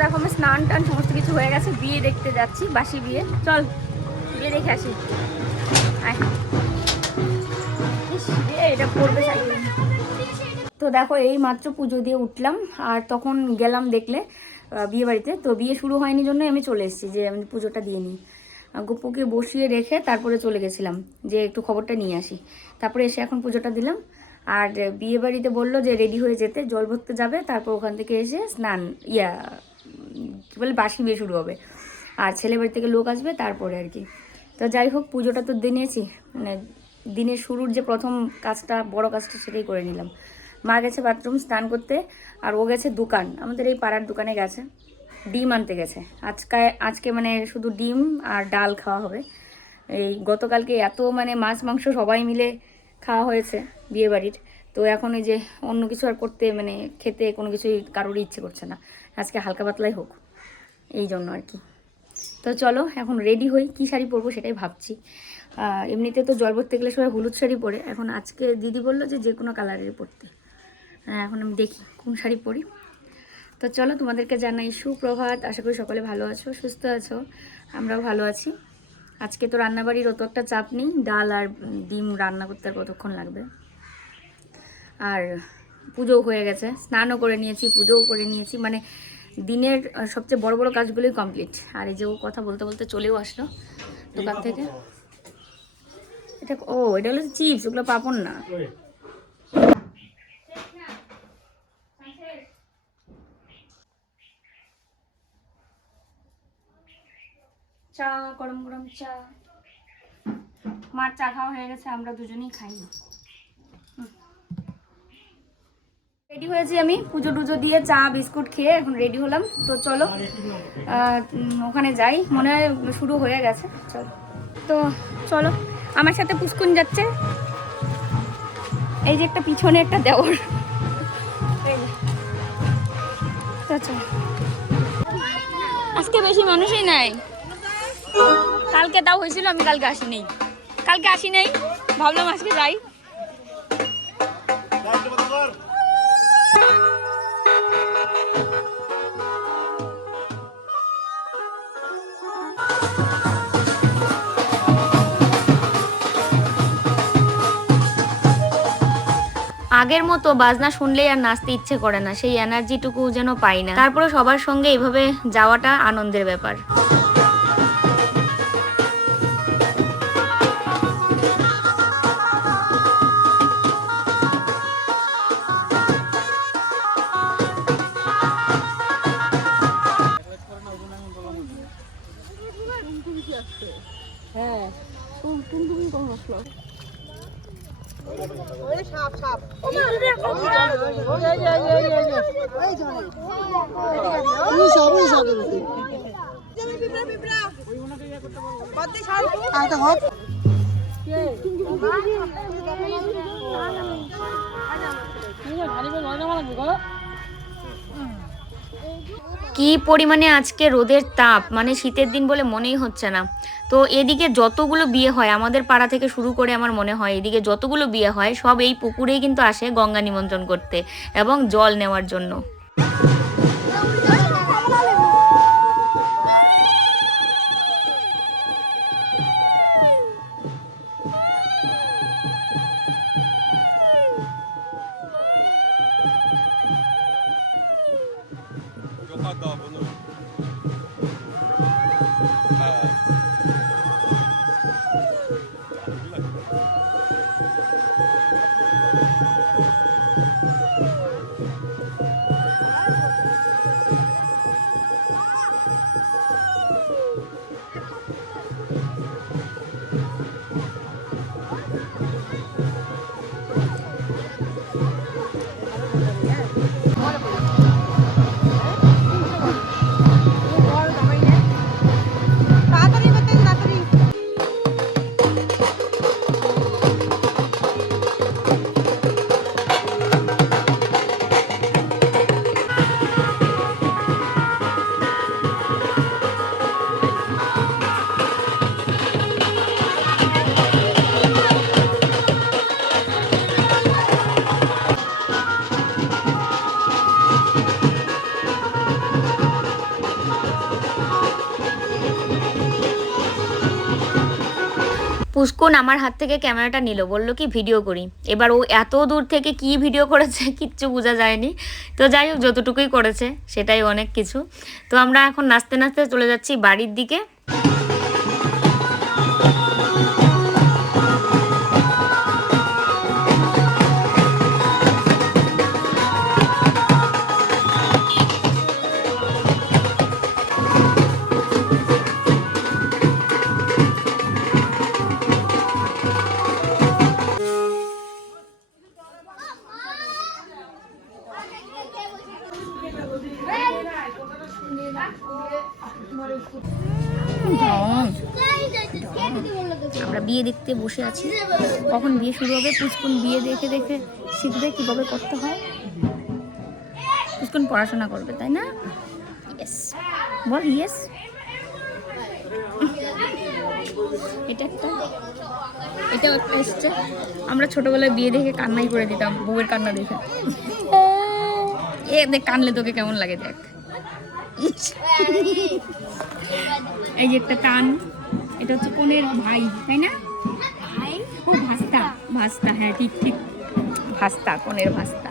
দেখো আমি স্নান টান সমস্ত কিছু হয়ে গেছে, বিয়ে দেখতে যাচ্ছি, বাসি বিয়ে। চল বিয়ে দেখে আসি। এটা পড়বে সাইকেল। তো দেখো এই মাত্র পুজো দিয়ে উঠলাম, আর তখন গেলাম দেখলে বিয়ে বাড়িতে। তো বিয়ে শুরু হয়নি জন্য আমি চলে এসেছি যে আমি পুজোটা দিয়ে নিই। গপুকে বসিয়ে রেখে তারপরে চলে গেছিলাম যে একটু খবরটা নিয়ে আসি। তারপরে এসে এখন পুজোটা দিলাম। আর বিয়ে বাড়িতে বললো যে রেডি হয়ে যেতে, জল ভরতে যাবে, তারপর ওখান থেকে এসে স্নান কী বলে বাসি বিয়ে শুরু হবে। আর ছেলে বাড়ি থেকে লোক আসবে তারপরে আর কি। তো যাই হোক, পুজোটা তো দিনেছি, মানে দিনের শুরুর যে প্রথম কাজটা, বড় কাজটা সেটাই করে নিলাম। মা গেছে বাথরুম স্নান করতে, আর ও গেছে দোকান, আমাদের এই পাড়ার দোকানে গেছে, ডিম আনতে গেছে। আজকে মানে শুধু ডিম আর ডাল খাওয়া হবে। এই গতকালকে এত মানে মাছ মাংস সবাই মিলে খাওয়া হয়েছে বিয়ে বাড়ির। তো এখন এই যে অন্য কিছু আর করতে মানে খেতে কোনো কিছুই কারোরই ইচ্ছে করছে না, আজকে হালকা পাতলাই হোক, এই জন্য আর কি। তো চলো এখন রেডি হই, কী শাড়ি পরবো সেটাই ভাবছি। এমনিতে তো জল ভরতে গেলে সবাই হলুদ শাড়ি পরে, এখন আজকে দিদি বললো যে কোনো কালারের পরতে। এখন আমি দেখি কোন শাড়ি পরি। তো চলো তোমাদেরকে জানাই সুপ্রভাত, আশা করি সকলে ভালো আছো, সুস্থ আছো, আমরাও ভালো আছি। আজকে তো রান্নাবাড়ির অত একটা চাপ নেই, ডাল আর ডিম রান্না করতে আর কতক্ষণ লাগবে। আর পুজোও হয়ে গেছে, স্নানও করে নিয়েছি, পুজোও করে নিয়েছি, মানে দিনের সবচেয়ে বড় বড় কাজগুলোই কমপ্লিট। আর এই যে ও কথা বলতে বলতে চলেও আসলো দোকান থেকে। এটা এটা হলো চিপস, ওগুলো পাপড় না। চা, গরম গরম চা। মার চা খাওয়া হয়ে গেছে, আমরা দুজনেই খাই। রেডি হয়েছি আমি, পুজো টুজো দিয়ে চা বিস্কুট খেয়ে এখন রেডি হলাম। তো চলো ওখানে যাই, মনে হয় শুরু হয়ে গেছে। চলো তো চলো, আমার সাথে পুষ্কুন যাচ্ছে, এই যে একটা পিছনে একটা দেওর। আজকে বেশি মানুষই নাই, কালকে তাও হয়েছিল, আমি কালকে আসি নেই, ভাবলাম আজকে যাই। আগের মতো বাজনা শুনলেই আর নাচতে ইচ্ছে করে না, সেই এনার্জিটুকু যেন পাই না। তারপরে সবার সঙ্গে এইভাবে যাওয়াটা আনন্দের ব্যাপার। হ্যাঁ তুমি কম আসলো। কি পরিমাণে আজকে রোদের তাপ, মানে শীতের দিন বলে মনেই হচ্ছে না। তো এদিকে যতগুলো বিয়ে হয় আমাদের পাড়া থেকে শুরু করে, আমার মনে হয় এদিকে যতগুলো বিয়ে হয় সব এই পুকুরেই কিন্তু আসে গঙ্গা নিমন্ত্রণ করতে এবং জল নেওয়ার জন্য। পুষ্কুন আমার হাত থেকে ক্যামেরাটা নিল, বললো কি ভিডিও করি। এবার ও এত দূর থেকে কি ভিডিও করেছে কিচ্ছু বোঝা যায়নি। তো যাই হোক, যতটুকুই করেছে সেটাই অনেক কিছু। তো আমরা এখন নাচতে নাচতে চলে যাচ্ছি বাড়ির দিকে। আমরা বিয়ে দেখতে বসে আছি, কখন বিয়ে শুরু হবে। পুষ্কুন বিয়ে দেখে দেখে শিখবে কিভাবে করতে হয়। পুষ্কুন পড়াশোনা করবে, তাই না? ইয়েস, বল ইয়েস। এটাও একটা এসছে। আমরা ছোটবেলায় বিয়ে দেখে কান্নাই করে দিতাম, বউয়ের কান্না দেখে। এ দেখ, কানলে তোকে কেমন লাগে দেখ। এই যে একটা কান, এটা হচ্ছে কোনের ভাই, তাই না? ও ভাস্তা, ভাস্তা, হ্যাঁ ঠিক ঠিক, ভাস্তা, কোনের ভাস্তা।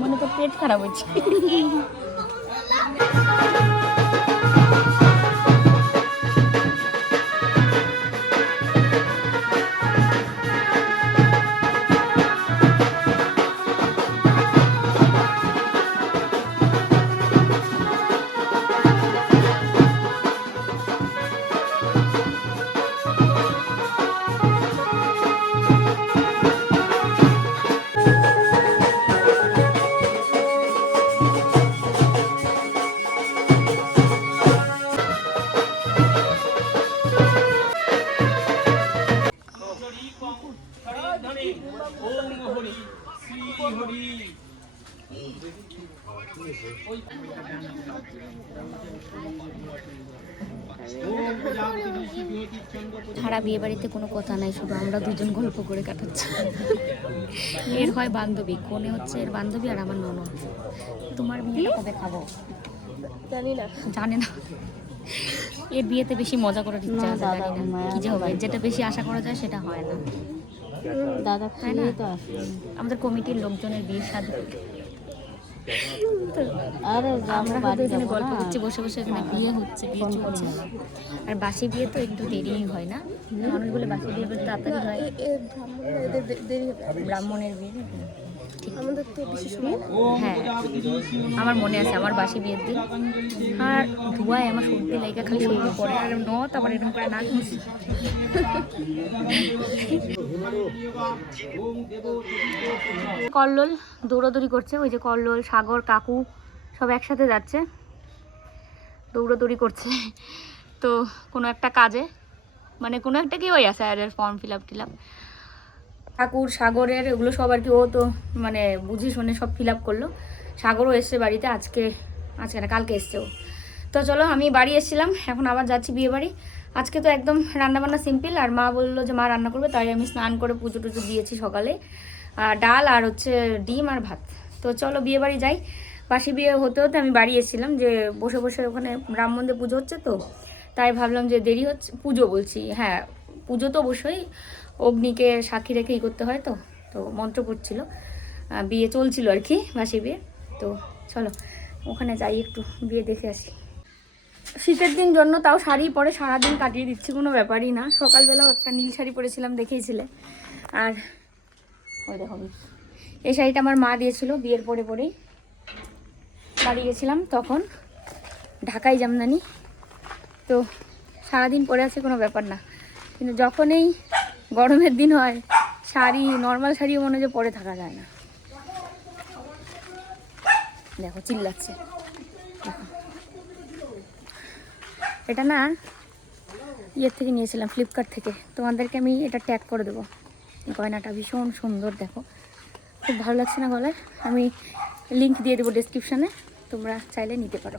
মনে তো পেট খারাপ হচ্ছে। সারা বিয়ে বাড়িতে কোনো কথা নাই, শুধু আমরা দুজন গল্প করে কাটাচ্ছি। এর হয় বান্ধবী, কোনে হচ্ছে এর বান্ধবী, আর আমার ননদ। তোমার বিয়েটা কবে খাবো জানে না। এর বিয়েতে বেশি মজা করার ইচ্ছা আছে, জানি না কি যে হবে। যেটা বেশি আশা করা যায় সেটা হয় না, দাদা, তাই না? আমাদের কমিটির লোকজনের বিয়ে শাদী, আমরা এখানে গল্প করছি বসে বসে, এখানে বিয়ে হচ্ছে, বিয়ে চলছে। আর বাসি বিয়ে তো একটু দেরিই হয় না, মানুষ বলে বাসি বিয়ে বেশ তাড়াতাড়ি হয়। ব্রাহ্মণের বিয়ে ঠিক, হ্যাঁ আমার মনে আছে আমার বাসি বিয়ের দিন। আর ধোয়ায় আমার সর্দি লাইকা খালি শরীরে পড়ে, আর নত আবার এরকম করে নাক মুছি। কল্লোল দৌড়াদৌড়ি করছে, ওই যে কল্লোল, সাগর, কাকু সব একসাথে যাচ্ছে, দৌড়াদৌড়ি করছে। তো কোনো একটা কাজে, মানে কোনো একটা কি ওই আছে আর ফর্ম ফিল আপ ঠাকুর সাগরের ওগুলো সব আর কি। ও তো মানে বুঝে শুনে সব ফিল আপ করলো। সাগরও এসছে বাড়িতে, আজকে না কালকে এসছে ও। তো চলো, আমি বাড়ি এসেছিলাম, এখন আবার যাচ্ছি বিয়ে বাড়ি। আজকে তো একদম রান্নাবান্না সিম্পল, আর মা বললো যে মা রান্না করবে, তাই আমি স্নান করে পুজো টুজো দিয়েছি সকালে। ডাল আর হচ্ছে ডিম আর ভাত। তো চলো বিয়ে বাড়ি যাই। বাসি বিয়ে হতে হতে আমি বাড়ি এসেছিলাম, যে বসে বসে ওখানে রাম মন্দিরে পুজো হচ্ছে, তো তাই ভাবলাম যে দেরি হচ্ছে। পুজো বলছি, হ্যাঁ পুজো তো অবশ্যই, অগ্নিকে সাক্ষী রেখে করতে হয়। তো তো মন্ত্র পড়ছিল, বিয়ে চলছিল আর কি, বাসি বিয়ে। তো চলো ওখানে যাই, একটু বিয়ে দেখে আসি। শীতের দিন জন্য তাও শাড়ি পরে সারাদিন কাটিয়ে দিচ্ছি, কোনো ব্যাপারই না। সকালবেলাও একটা নীল শাড়ি পরেছিলাম, দেখেইছিলে। আর ওই দেখো, এই শাড়িটা আমার মা দিয়েছিল বিয়ের পরেই বাড়ি গেছিলাম তখন, ঢাকাই জামদানি। তো সারাদিন পরে আছে, কোনো ব্যাপার না। কিন্তু যখন এই গরমের দিন হয়, শাড়ি নর্মাল শাড়িও মনে হয় পরে থাকা যায় না। দেখো চিল্লাচ্ছে, দেখো এটা না ইয়ের থেকে নিয়েছিলাম, ফ্লিপকার্ট থেকে। তোমাদেরকে আমি এটা ট্যাগ করে দেবো। গয়নাটা ভীষণ সুন্দর, দেখো খুব ভালো লাগছে না গলায়? আমি লিংক দিয়ে দেবো ডেসক্রিপশানে, তোমরা চাইলে নিতে পারো।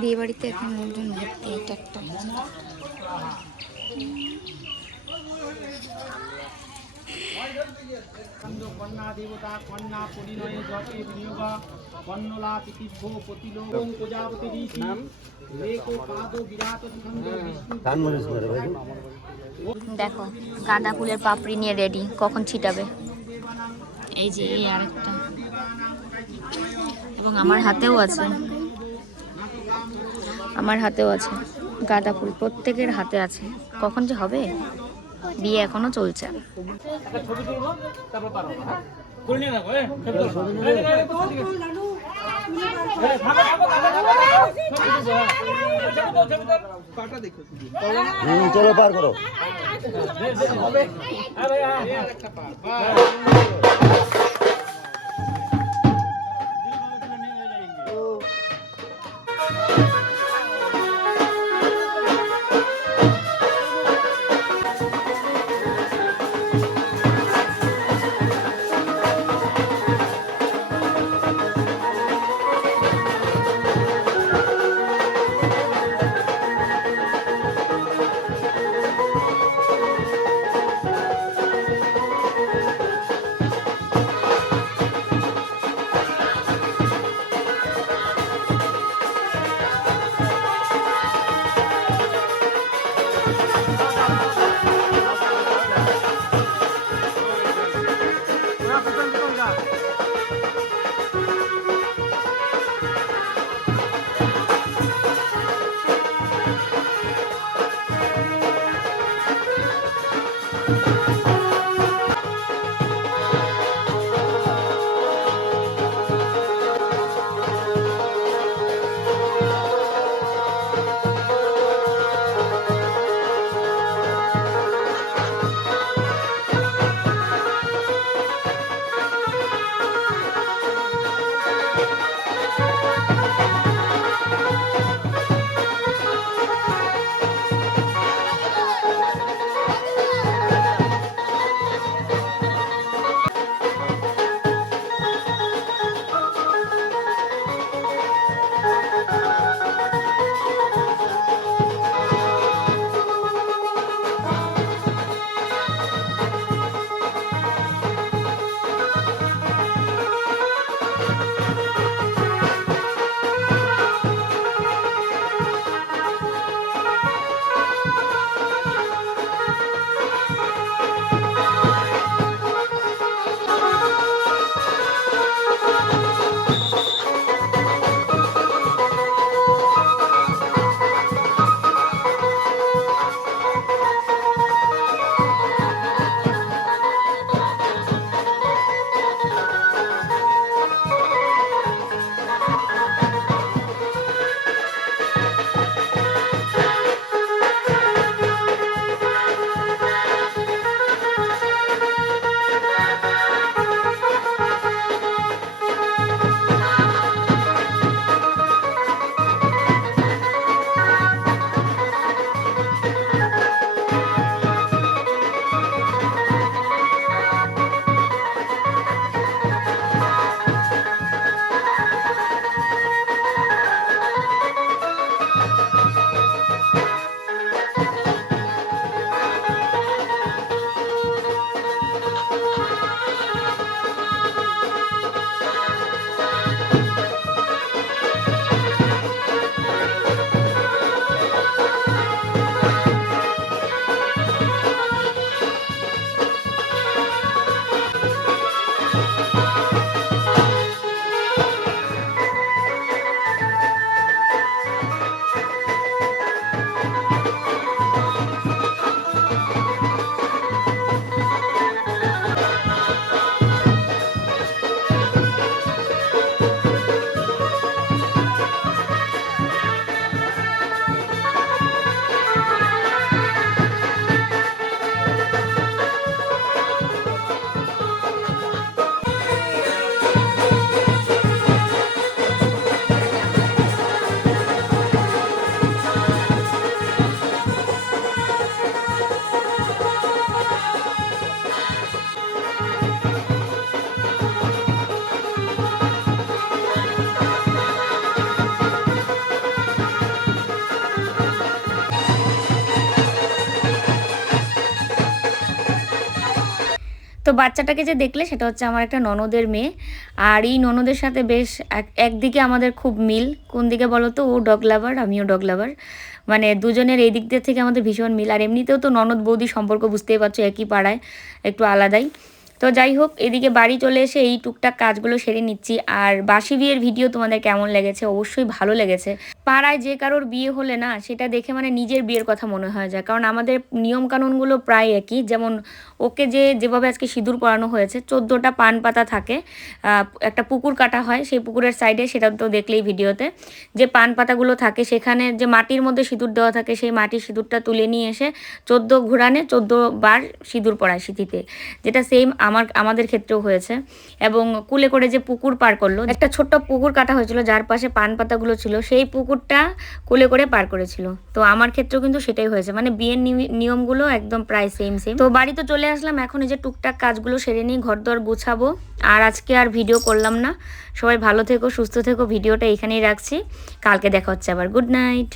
বিয়ে বাড়িতে এখন লোকজন ভর্তি। এটা একটা কন্যা দেবতা কন্যা পরিণয়ে যতে বিনিয়োগ কন্নলা তিতিভ্য প্রতিলোক প্রজাপতি ঋষি রেকো পাদ বিরাট ছন্দ দেখো গাঁদা ফুলের পাপড়ি নিয়ে রেডি, কখন ছিটাবে। এই যে এই আরেকটা, এবং আমার হাতেও আছে, আমার হাতেও আছে গাঁদা ফুল, প্রত্যেকের হাতে আছে। কখন যে হবে, বিয়ে এখনো চলছে। ছবি তুলবো তারপর পারো করে নিয়ে রাখো চলো পার করো। তো বাচ্চাটাকে যে দেখলে সেটা হচ্ছে আমার একটা ননদের মেয়ে। আর এই ননদের সাথে বেশ একদিকে আমাদের খুব মিল, কোন দিকে বলো তো, ও ডগ লাভার আমিও ডগ লাভার, মানে দুজনের এই দিক দিয়ে থেকে আমাদের ভীষণ মিল। আর এমনিতেও তো ননদ বৌদি সম্পর্ক বুঝতেই পারছো, একই পাড়ায়, একটু আলাদাই। তো যাই হোক, এদিকে বাড়ি চলে এসে এই টুকটাক কাজগুলো সেরে নিচ্ছি। আর বাসি বিয়ের ভিডিও তোমাদের কেমন লেগেছে? অবশ্যই ভালো লেগেছে। পাড়ায় যে কারোর বিয়ে হলে না, সেটা দেখে মানে নিজের বিয়ের কথা মনে হয়ে যায়, কারণ আমাদের নিয়মকানুনগুলো প্রায় একই। যেমন ওকে যেভাবে আজকে সিঁদুর পরানো হয়েছে, 14টা পান পাতা থাকে, একটা পুকুর কাটা হয়, সেই পুকুরের সাইডে, সেটা তো দেখলেই ভিডিওতে, যে পান পাতাগুলো থাকে সেখানে যে মাটির মধ্যে সিঁদুর দেওয়া থাকে, সেই মাটির সিঁদুরটা তুলে নিয়ে এসে 14 ঘুরানে 14 বার সিঁদুর পরায় সিঁথিতে, যেটা সেম আমাদের ক্ষেত্রেও হয়েছে। এবং কুলে করে যে পুকুর পার করলো, একটা ছোট্ট পুকুর কাটা হয়েছিল যার পাশে পান পাতাগুলো ছিল, সেই পুকুরটা কুলে করে পার করেছিল। তো আমার ক্ষেত্রেও কিন্তু সেটাই হয়েছে, মানে বিয়ের নিয়মগুলো একদম প্রায় সেম। তো বাড়ি তো চলে আসলাম, এখন এই যে টুকটাক কাজগুলো সেরে নিই, ঘরদোর গুছাবো। আর আজকে আর ভিডিও করলাম না। সবাই ভালো থেকো, সুস্থ থেকো, ভিডিওটা এখানেই রাখছি। কালকে দেখা হচ্ছে আবার। Good night.